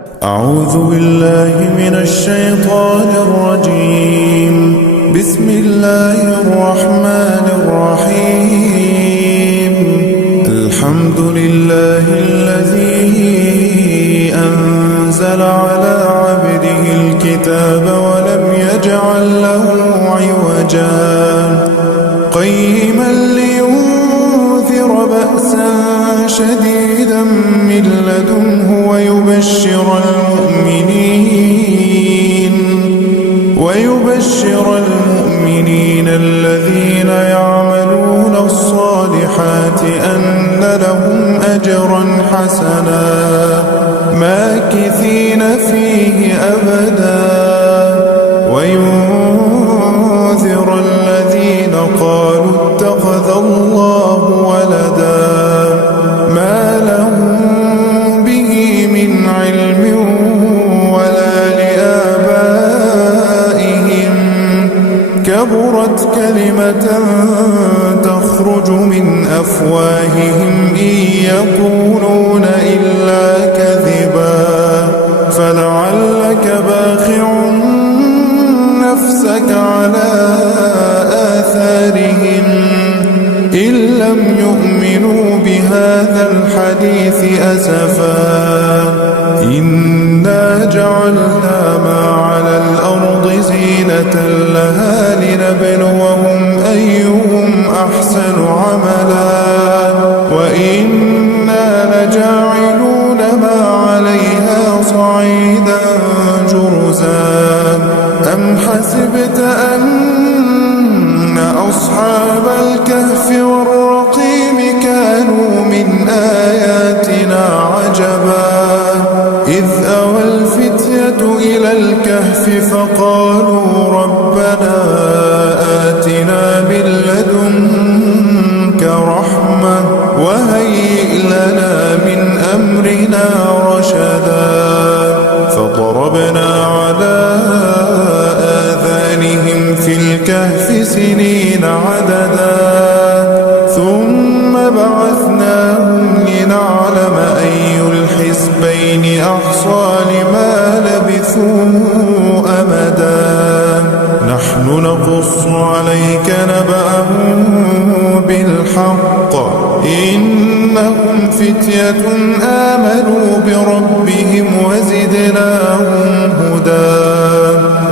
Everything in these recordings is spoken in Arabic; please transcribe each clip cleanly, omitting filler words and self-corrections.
أعوذ بالله من الشيطان الرجيم. بسم الله الرحمن الرحيم. الحمد لله الذي أنزل على عبده الكتاب ولم يجعل له عوجا قيما لينذر بأسا شديدا من لدنه ويبشر المؤمنين الذين يعملون الصالحات أن لهم أجرا حسنا ماكثين فيه أبدا وينذر الذين قالوا اتخذ الله ولدا ما لهم به من علم ولا لآبائهم كبرت كلمة تخرج من أفواههم إن يقولون إلا كذبا فلعلك باخع نفسك على آثارهم إن لم يؤمنوا بهذا الحديث أسفا إنا جعلنا ما على الأرض زينة لها لنبلوهم أيهم أحسن عملا وإنا لجاعلون ما عليها صعيدا جرزا أم حسبت أن أصحاب الكهف والرقيم كانوا من آياتنا عجبا إذ أوى الفتية إلى الكهف فقالوا ربنا آتنا من لدنك رحمة وهيئ لنا من أمرنا رشدا فضربنا على آذانهم في الكهف سنين عددا ثم بعثناهم لنعلم أي الحزبين أحصى لما لبثوا أمدا نحن نقص عليك نبأهم بالحق إنهم فتية آمنوا بربهم وزدناهم هدى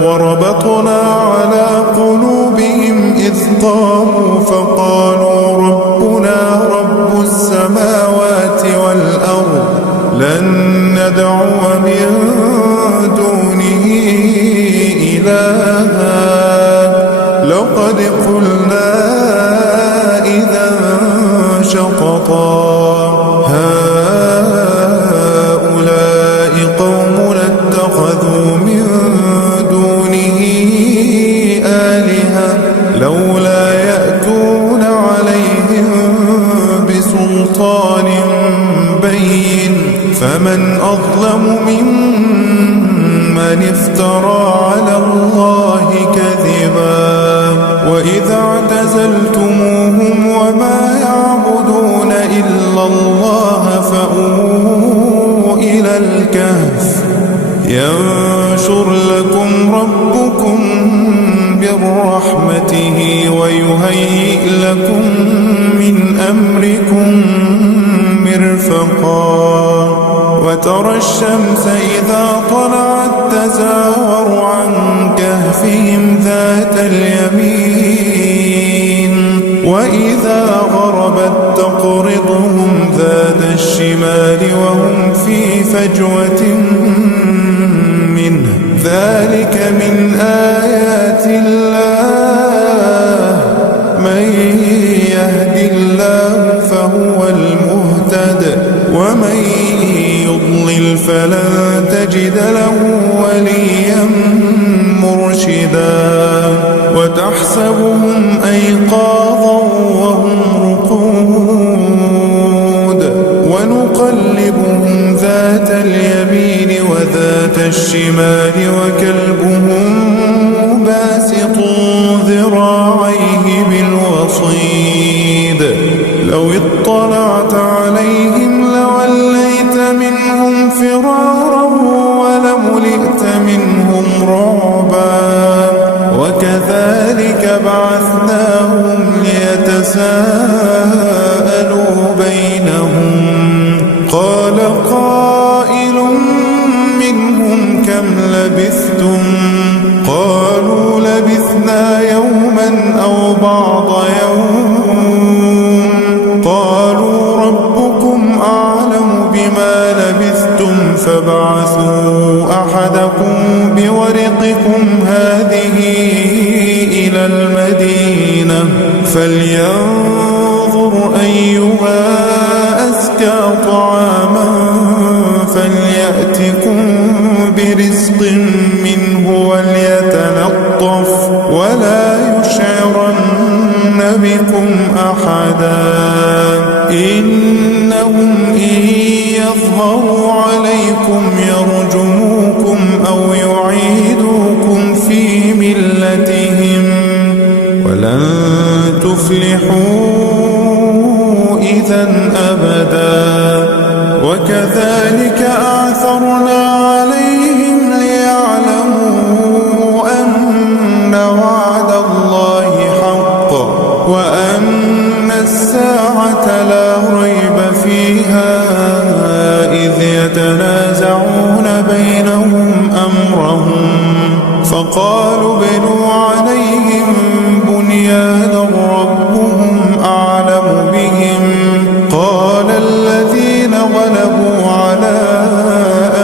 وربطنا على قلوبهم إذ قاموا فقالوا ربنا رب السماوات والأرض لن ندعو من دونه إلها لقد قلنا إذا شططا هؤلاء قومنا اتخذوا من دونه آلهة لولا يأتون عليهم بسلطان بين فمن أظلم ممن افترى على الله كذبا وإذا اعتزلتموهم وما يعبدون إلا الله فأووا إلى الكهف ينشر لكم ربكم برحمته ويهيئ لكم من أمركم مرفقا وترى الشمس إذا طلعت تزاور عن كهفهم ذات اليمين وإذا غربت تقرضهم ذات الشمال وهم في فجوة منه ذلك من آيات الله من يهد الله فهو المهتد ومن يضلل فلن تجد له وليا مرشدا وتحسبهم أيقاظا وهم رقود ونقلبهم ذات اليمين وذات الشمال وكلبهم باسط ذراعيه بالوصيد لو اطلعت عليهم لوليت منهم فرارا وكذلك بعثناهم ليتساءلوا بينهم قال قائل منهم كم لبثتم قالوا لبثنا يوما أو بعض يوم قالوا ربكم أعلم بما لبثتم فابعثوا أحدكم بورقكم هذه إلى المدينة فلينظر أيها أزكى طعاما فليأتكم برزق منه وليتلطف ولا يشعرن بكم أحدا إنهم إن يظهروا عليكم يرجموكم أو يعيدوكم في ملتهم ولن تفلحوا إذا أبدا وكذلك أعثرنا عليهم ليعلموا أن وعد الله حق وأن الساعة لا ريب فيها إذ يتنازعون بينهم أمرهم فقالوا بنوا عليهم بنيانا ربهم أعلم بهم قال الذين غلبوا على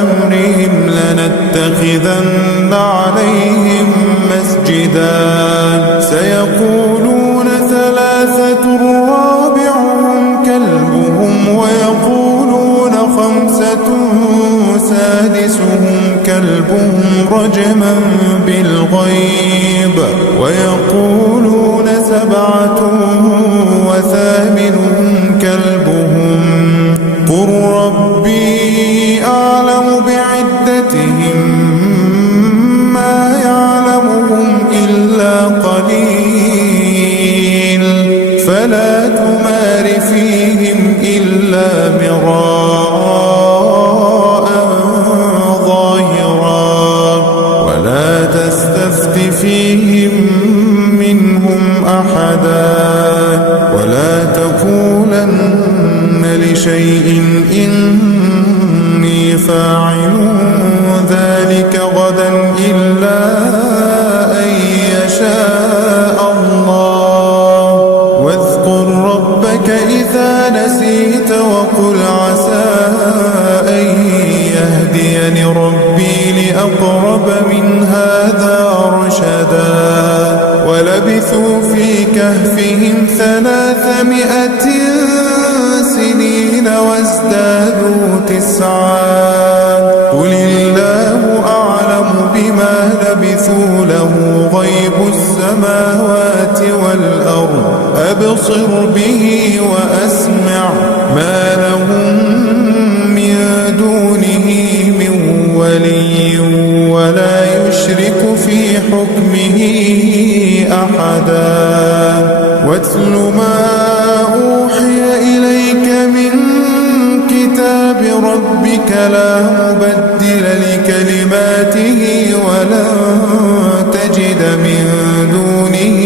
أمرهم لنتخذن عليهم مسجدا سيقولون ثلاثة رابعهم كلبهم ويقولون خمسة سادسهم كلبهم رجما بالغيب ويقولون سبعة وثامنهم كلبهم قل ربي أعلم بعدتهم ما يعلمهم إلا قليل فلا تمار فيهم إلا مراء ظاهرا ولا تستفت فيهم منهم أحدا ولا تقولن لشيء إني فاعل ذلك غدا إلا أن يشاء الله واذكر ربك إذا نسيت وقل عسى أن يهديني ربي لأقرب من هذا رشدا ولبثوا في كهفهم 300 سنين وازدادوا 9 قل الله أعلم بما لبثوا له غيب السماوات والأرض أبصر به وأسمع ما لهم من دونه من ولي ولا يشرك في حكمه أحدا واتل ما أوحي إليك من كتاب ربك لا مبدل لكلماته ولن تجد من دونه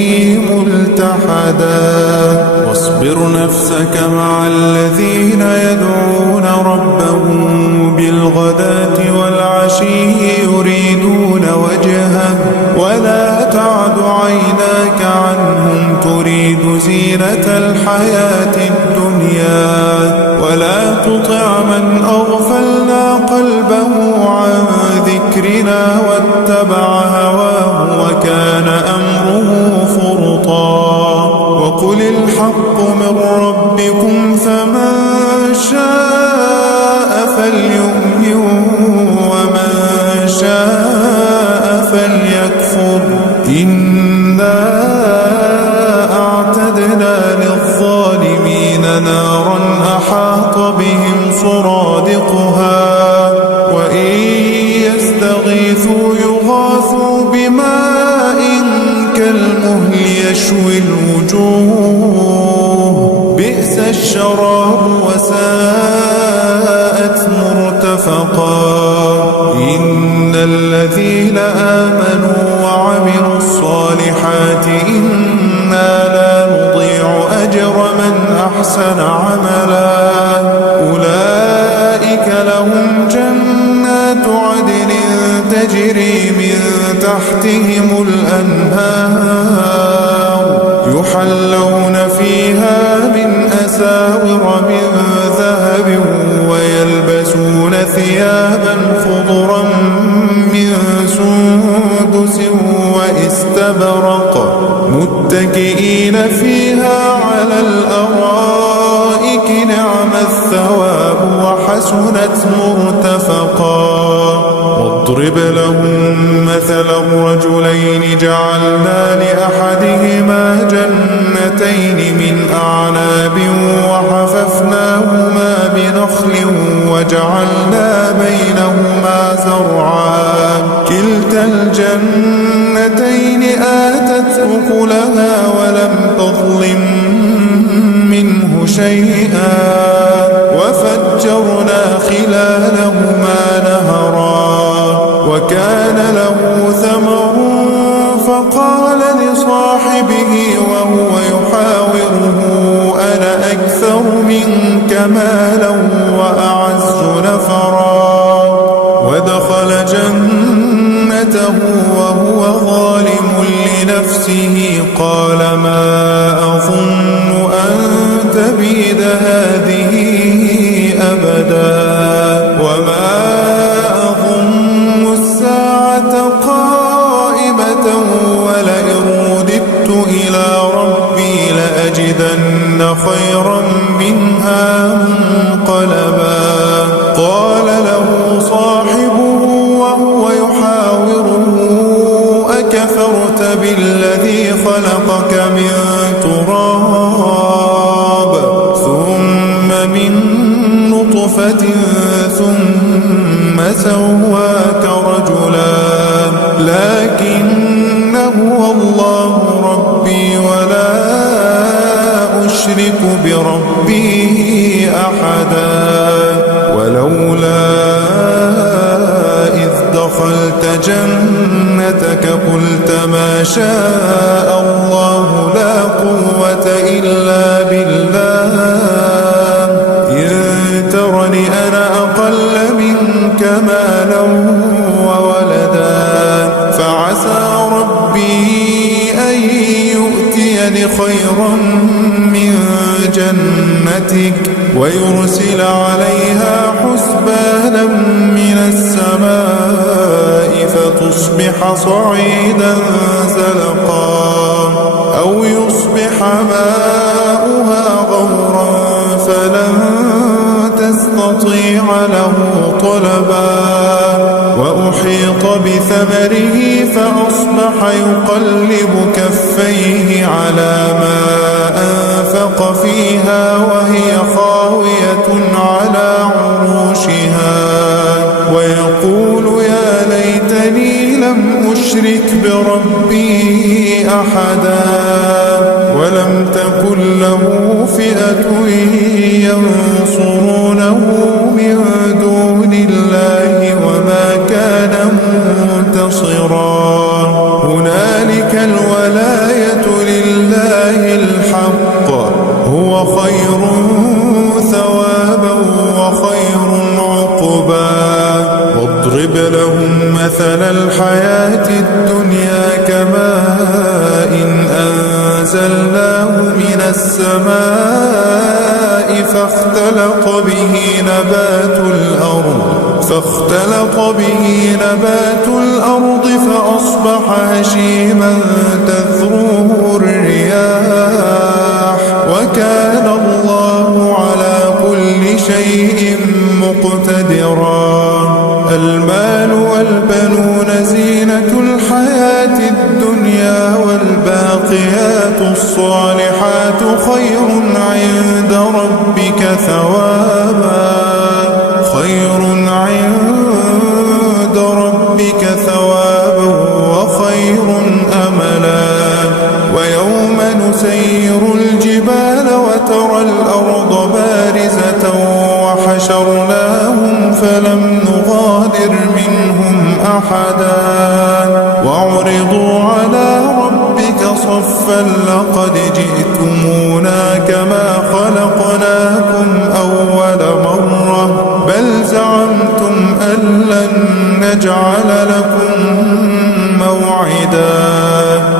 ملتحدا واصبر نفسك مع الذين يدعون ربهم بالغداة والعشي يريدون وجهه ولا تعد عيناك عنهم تريد زينة الحياة الدنيا ولا تطع من أغفلنا قلبه عن ذكرنا واتبع هواه وكان أمره فرطا وقل الحق من ربكم فمن شاء فليؤمن ومن شاء فليكفر إنا أعتدنا للظالمين نارا أحاط بهم سرادقها وإن يستغيثوا يغاثوا بماء كالمهل يشوي الوجوه بئس الشراب وساءت مرتفقا إن الذين آمنوا وعملوا الصالحات وأحسن عملا أولئك لهم جنات عدن تجري من تحتهم الأنهار يحلون فيها من أساور من ذهب ويلبسون ثيابا خضرا من سندس واستبرق متكئين فيها على الأرائك نعم الثواب وحسنت مرتفقا واضرب لهم مثلا الرجلين جعلنا لأحدهما جنتين من أعناب وحففناهما بنخل وجعلنا بينهما زرعا كلتا الجنتين آتت أكلها ولم تظلم منه شيئا وفجرنا خلالهما نهرا وكان له ثمر فقال لصاحبه وهو يحاوره أنا أكثر منك مالا وأعز نفرا ودخل جنته وهو ظالم لنفسه قال ما أظن أن تبيد هذه أبدا وما أظن الساعة قائمة ولئن رددت إلى ربي لأجدن خيرا منها منقلبا قال له صاحبه وهو يحاوره أكفرت بالذي خلقك من تراب ثم من نطفة ثم سواك رجلا لكن هو الله ربي ولا أشرك بربي أحدا ولولا إذ دخلت جنتك قلت ما شاء الله لا قوة إلا بالله إن ترني أنا أقل منك مالا وولدا فعسى ربي أن يؤتيني خيرا من جنتك ويرسل عليها حسبانا من السماء فتصبح صعيدا زلقا أو يصبح ماؤها غورا فلن تستطيع له طلبا وأحيط بثمره فأصبح يقلب كفيه على ما أنفق فيها وهي خاوية على عروشها ويقول يا ليتني لم أشرك بربي أحدا ولم تكن له فئة ينصرونه من دون الله وما كان منتصرا هنالك الولاية لله الحق هو خير ثوابا وخير عقبا واضرب لهم مثل الحياة الدنيا كماء أنزلناه من السماء فاختلط به نبات الأرض فأصبح هشيما تذروه الرياح وكان الله على كل شيء مقتدرا المال والبنون زينة الحياة الدنيا والباقيات الصالحات خير عند ربك ثوابا وخير أملا ويوم نسير الجبال وترى الأرض بارزة وحشرناهم فلم نغادر منهم أحدا وعرضوا على ربك صفا لقد جئتمونا كما خلقناكم أول مرة بل زعمتم أن لن نجعل لكم موعدا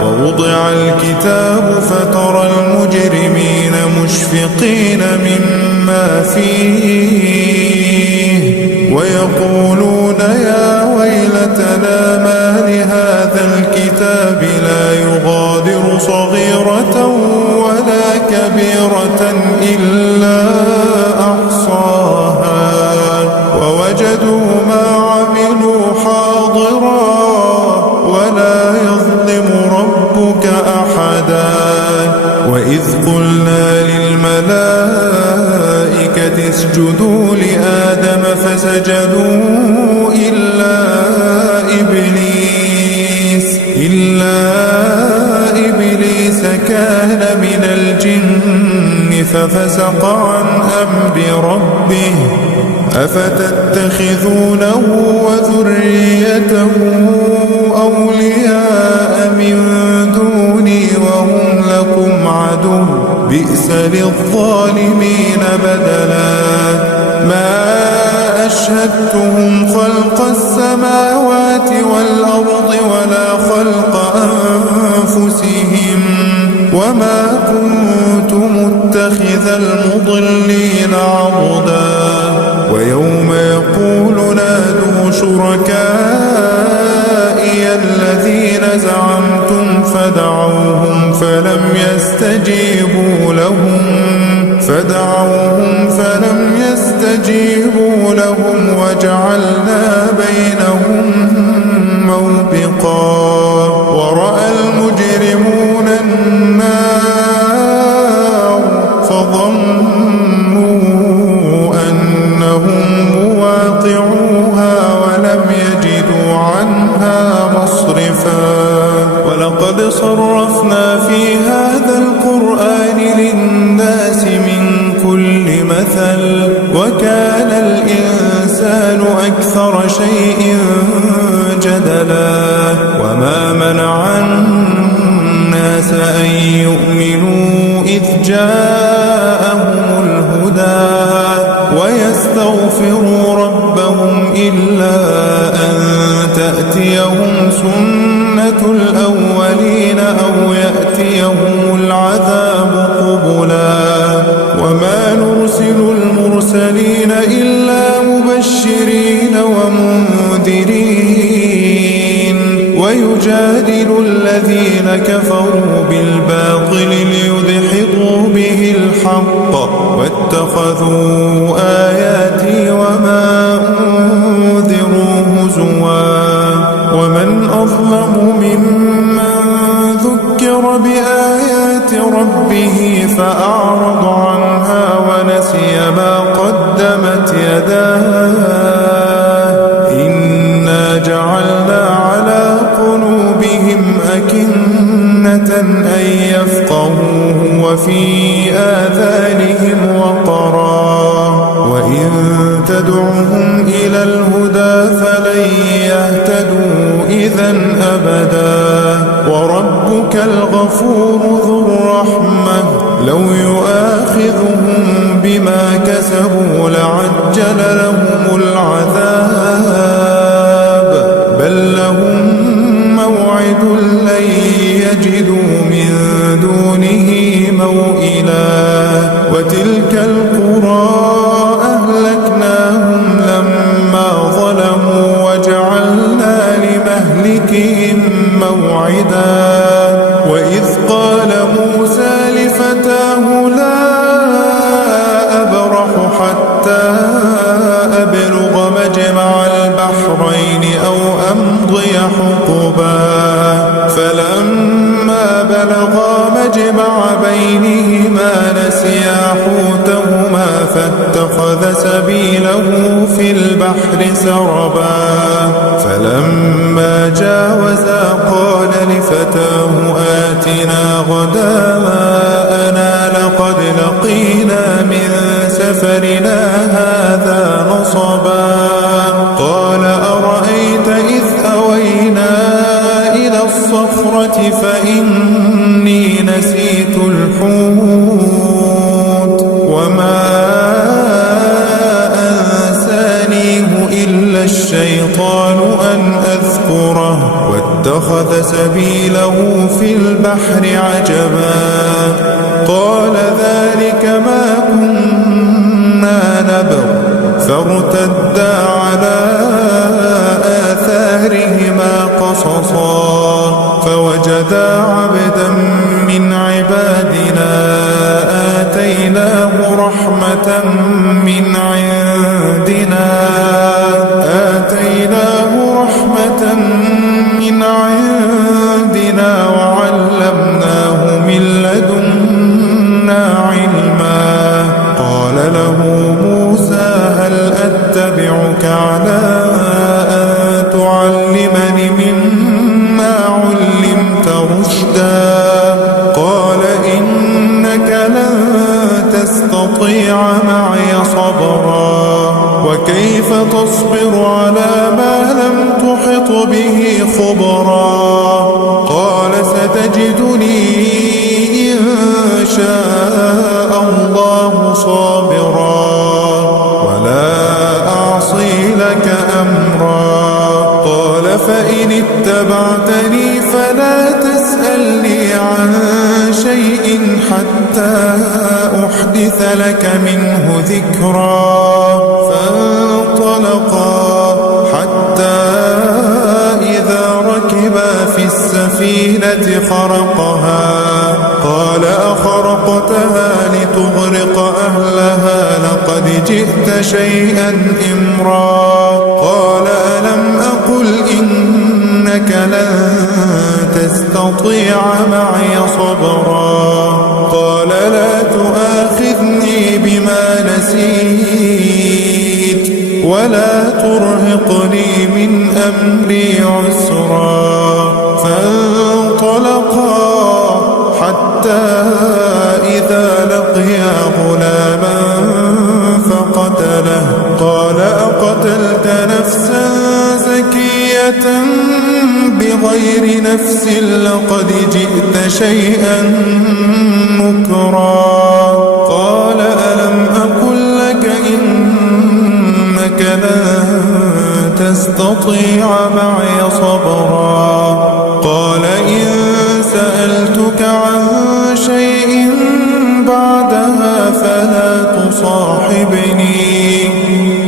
ووضع الكتاب فترى المجرمين مشفقين مما فيه ويقولون يا ويلتنا ما لهذا الكتاب لا يغادر صغيرة ولا كبيرة إلا أحصاها ووجدوا ما عملوا حاضرا ولا يظلم ربك أحدا وإذ قلنا للملائكة اسجدوا لآدم فسجدوا إلا إبليس كان من الجن ففسق عن أمر ربه أفتتخذونه وذريته أولياء من دوني وهم لكم عدو بئس للظالمين بدلا ما أشهدتهم خلق السماوات والأرض ولا خلق أنفسهم وما كنت متخذ المضلين عضدا ويوم يقول نادوا شركائي الذين زعمتم فدعوهم فلم يستجيبوا لهم وجعلنا بينهم موبقا ورأى المجرمون النار فظنوا أنهم مواقعوها ولم يجدوا عنها مصرفا ولقد صرفنا في هذا القرآن للناس من كل مثل وكان الإنسان أكثر شيء جدلا وما منع الناس أن يؤمنوا إذ جاءهم الهدى ويستغفروا ربهم إلا أن تأتيهم سنة الأولين أو يأتيهم العذاب قبلا وما نرسل المرسلين إلا مبشرين ومنذرين ويجادل الذين كفروا بالباطل ليدحضوا به الحق واتخذوا آياتي وما أنذروا هزوا ومن أظلم ممن ذكر بآيات ربه فأعرض عنها ونسي ما قدمت يداه إنا جعلنا على قلوبهم أكنة أن يفقهوه وفي آذانهم وقرا وإن تدعهم إلى الهدى فلن يهتدوا إذا أبدا وربك الغفور ذو الرحمة لو يؤاخذهم بما كسبوا لعجل لهم العذاب بل لهم موعد لن يجدوا من دونه موئلا وتلك القرى أهلكناهم لما ظلموا وجعلنا لمهلكهم موعدا وإذ قال موسى لفتاه لا أبرح حتى أبلغ مجمع البحرين أو أمضي حقبا فلما بلغا مجمع بينهما نسيا حوتهما فاتخذ سبيله في البحر سربا فلما جاوزا قال لفتاه آتنا غداءنا لقد لقينا من سفرنا هذا نصبا قال أرأيت إذ أوينا إلى الصخرة فإني إني نسيت الحوت وما أنسانيه إلا الشيطان أن أذكره واتخذ سبيله في البحر عجبا قال ذلك ما كنا نبغ فارتدا على آثارهما قصصا فوجدا عبدا من عبادنا آتيناه رحمة من عندنا وعلمناه من لدنا علما قال له موسى هل أتبعك على أن تعلمني مما علمت رشدا قال إنك لن تستطيع معي صبرا وكيف تصبر على ما لم تحط به خبرا قال ستجدني إن شاء الله صابرا ولا أعصي لك أمرا قال فإن اتبعتني فلا تسألني عن شيء حتى أحدث لك منه ذكرا فانطلقا حتى إذا ركبا في السفينة خرقها قال أخرقتها لتغرق أهلها لقد جئت شيئا إمرا قال ألم أقل إنك لن تستطيع معي صبرا قال لا تؤاخذني بما نسيت ولا ترهقني من أمري عسرا فانطلقا حتى إذا لقيا غلاما فقتله قال أقتلت نفسا زكية بغير نفس لقد جئت شيئا نكرا قال ألم أقل لك إنك لن تستطيع معي صبرا قال إن سألتك عن شيء بعدها فلا تصاحبني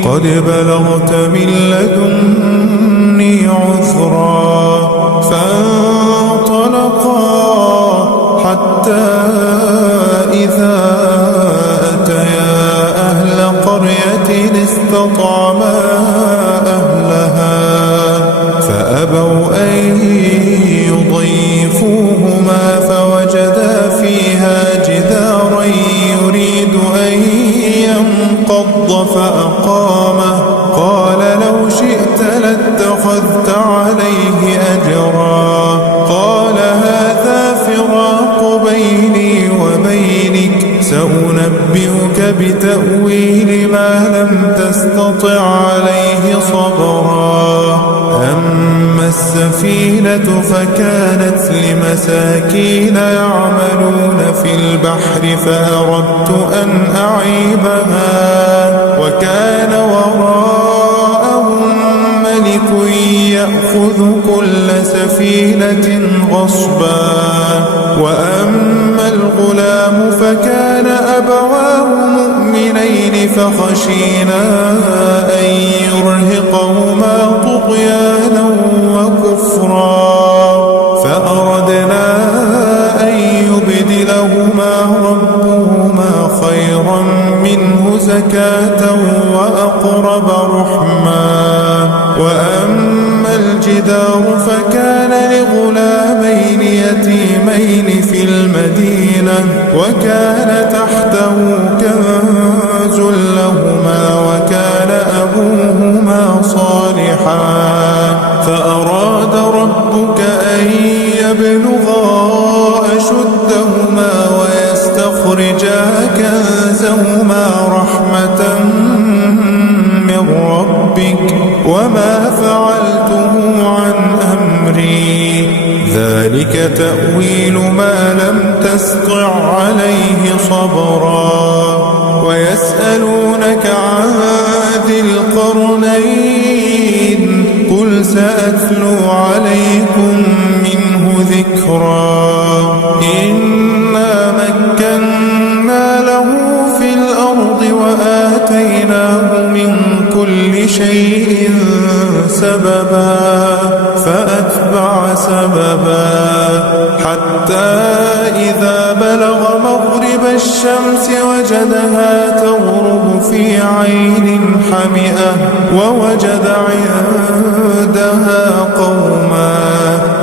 قد بلغت من لدني عذرا فانطلقا حتى إذا أتيا أهل قرية استطعما أهلها فأبوا أن يضيفوهما فوجدا فيها جدارا يريد أن ينقض فأقامه قال لو شئت لاتخذت عليه أجرا قال هذا فراق بيني وبينك سأنبئك بتأويل ما لم تستطع عليه صبرا أما السفينة فكانت لمساكين يعملون في البحر فأردت أن أعيبها وكان وراءهم ملك يأخذ كل سفينة غصبا وأما الغلام فكان أبواه مؤمنين فخشينا أن يرهقهما طغيانا وكفرا فأردنا أن يبدلهما ربهما خيرا منه زكاة وأقرب رحما وأما الجدار فكان لغلامين يتيمين في المدينة وكان تحته كنز لهما وكان أبوهما صالحا فأراد ربك أن يبلغا أشدهما ويستخرجا كنزهما رحمة من ربك وما فعلته عن أمري ذلك تأويل ما لم تستطع عليه صبرا ويسألونك عن ذي القرنين قل سأتلو عليكم منه ذكرا إنا مكنا له في الأرض وآتيناه من كل شيء سببا فأتبع سببا حتى إذا بلغ مغرب الشمس وجدها تغرب في عين حمئة ووجد عندها قوما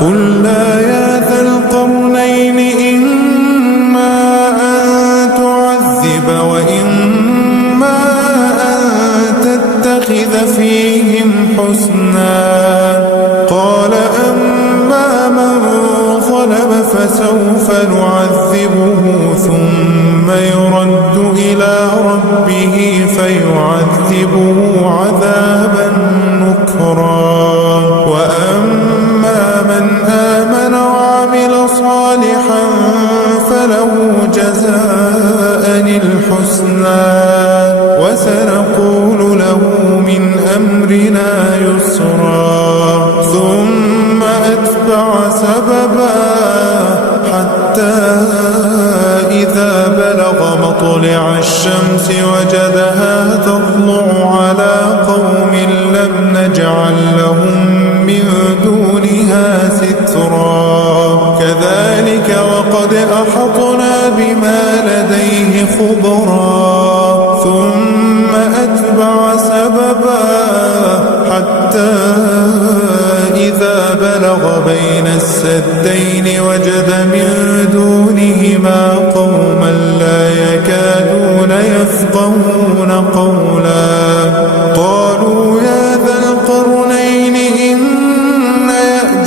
قلنا يا ذا القرنين إما أن تعذب وإما أن تتخذ فيهم حسنا قال أما من ظلم فسوف نعذبه ثم يرد إلى ربه فيعذبه عذابا نكرا وأما من آمن وعمل صالحا فله جزاء الحسنى وسنقول له من أمرنا يسرا ثم أتبع سببا حتى إذا بلغ مطلع الشمس وجدها تطلع على قوم لم نجعل لهم من دونها سترا كذلك وقد أحطنا بما لديه خبرا ثم أتبع سببا حتى إذا بلغ بين السدين وجد من دونهما قوما لا يكادون يفقهون قولا قالوا يا ذا القرنين إن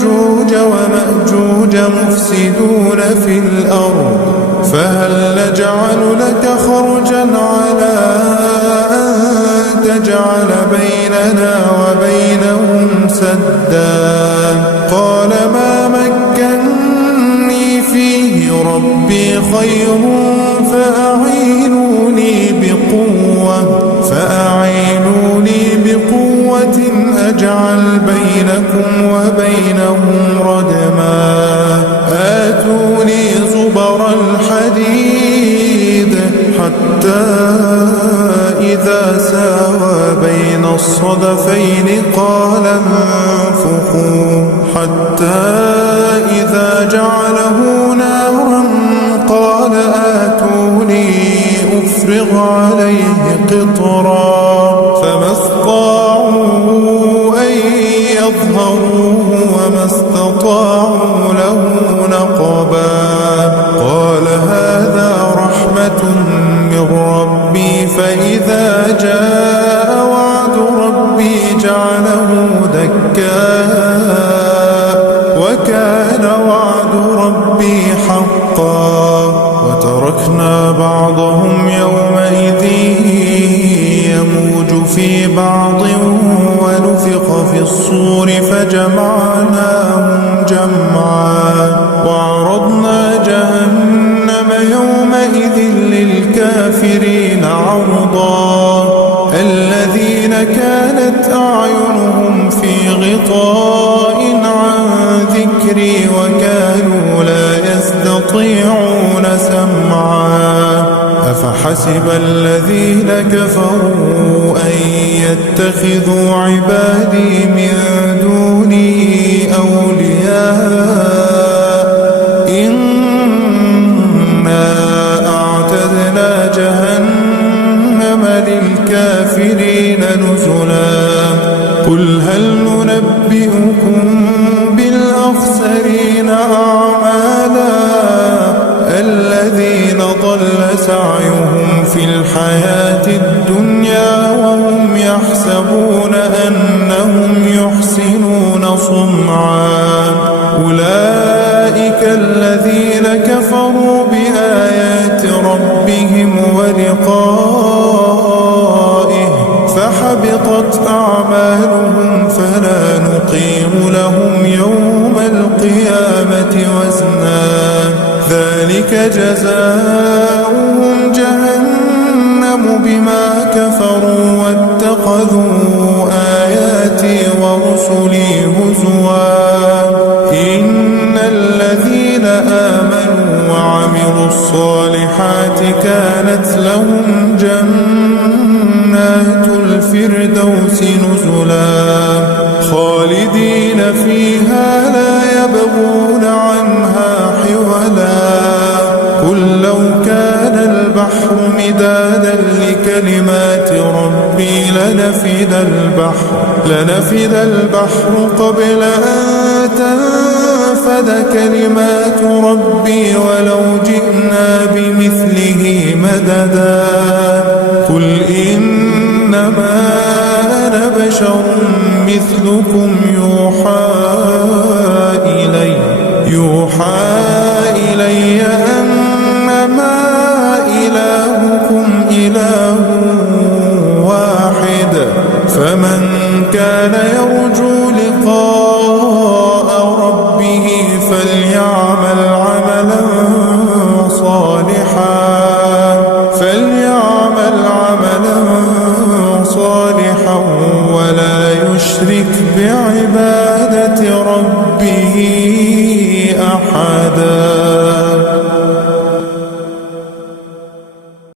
يأجوج ومأجوج مفسدون في الأرض فهل نجعل لك خرجا على أن تجعل بيننا وبينهم سدا قال ما مكني فيه ربي خير فأعينوني بقوة أجعل بينكم وبينهم ردما آتوني زبر الحديد حتى إذا ساوى بين الصدفين قال انفخوا حتى إذا جعله نارا قال آتوني أفرغ عليه قطرا فما استطاعوا أن يظهروه وما استطاعوا له نقبا قال هذا رحمة من ربي فإذا جاء وعد ربي جعله دكا وكان وعد ربي حقا وتركنا بعضهم يومئذ يموج في بعض ونفخ في الصور فجمعناهم جمعا وعرضنا جهنم يومئذ للكافرين عرضا الذين كانت أعينهم في غطاء عن ذكري وكانوا لا يستطيعون سمعا أفحسب الذين كفروا أن يتخذوا عبادي من دوني أولياء إنا أعتدنا جهنم للكافرين نزلا قل هل ننبئكم بالأخسرين أعمالا الذين ضل سعيهم في الحياة الدنيا وهم يحسبون أنهم يحسنون صنعا أولئك الذين كفروا بآيات ربهم ولقائه فحبطت أعمالهم فلا نقيم لهم يوم القيامة وزنا ذلك ذلك جزاؤهم جهنم بما كفروا واتخذوا آياتي ورسلي هزوا إن الذين آمنوا وعملوا الصالحات كانت لهم جنات الفردوس نزلا خالدين فيها لا يبغون عنها حولا قل لو كان البحر مدادا لكلمات ربي لنفد البحر قبل أن تنفد كلمات ربي ولو جئنا بمثله مددا قل إنما أنا بشر مثلكم يوحى إلي أنما إلهكم إله واحد فمن كان يرجو لقاء ربه فليعمل عملا صالحا ولا يشرك بعبادة ربه أحدا.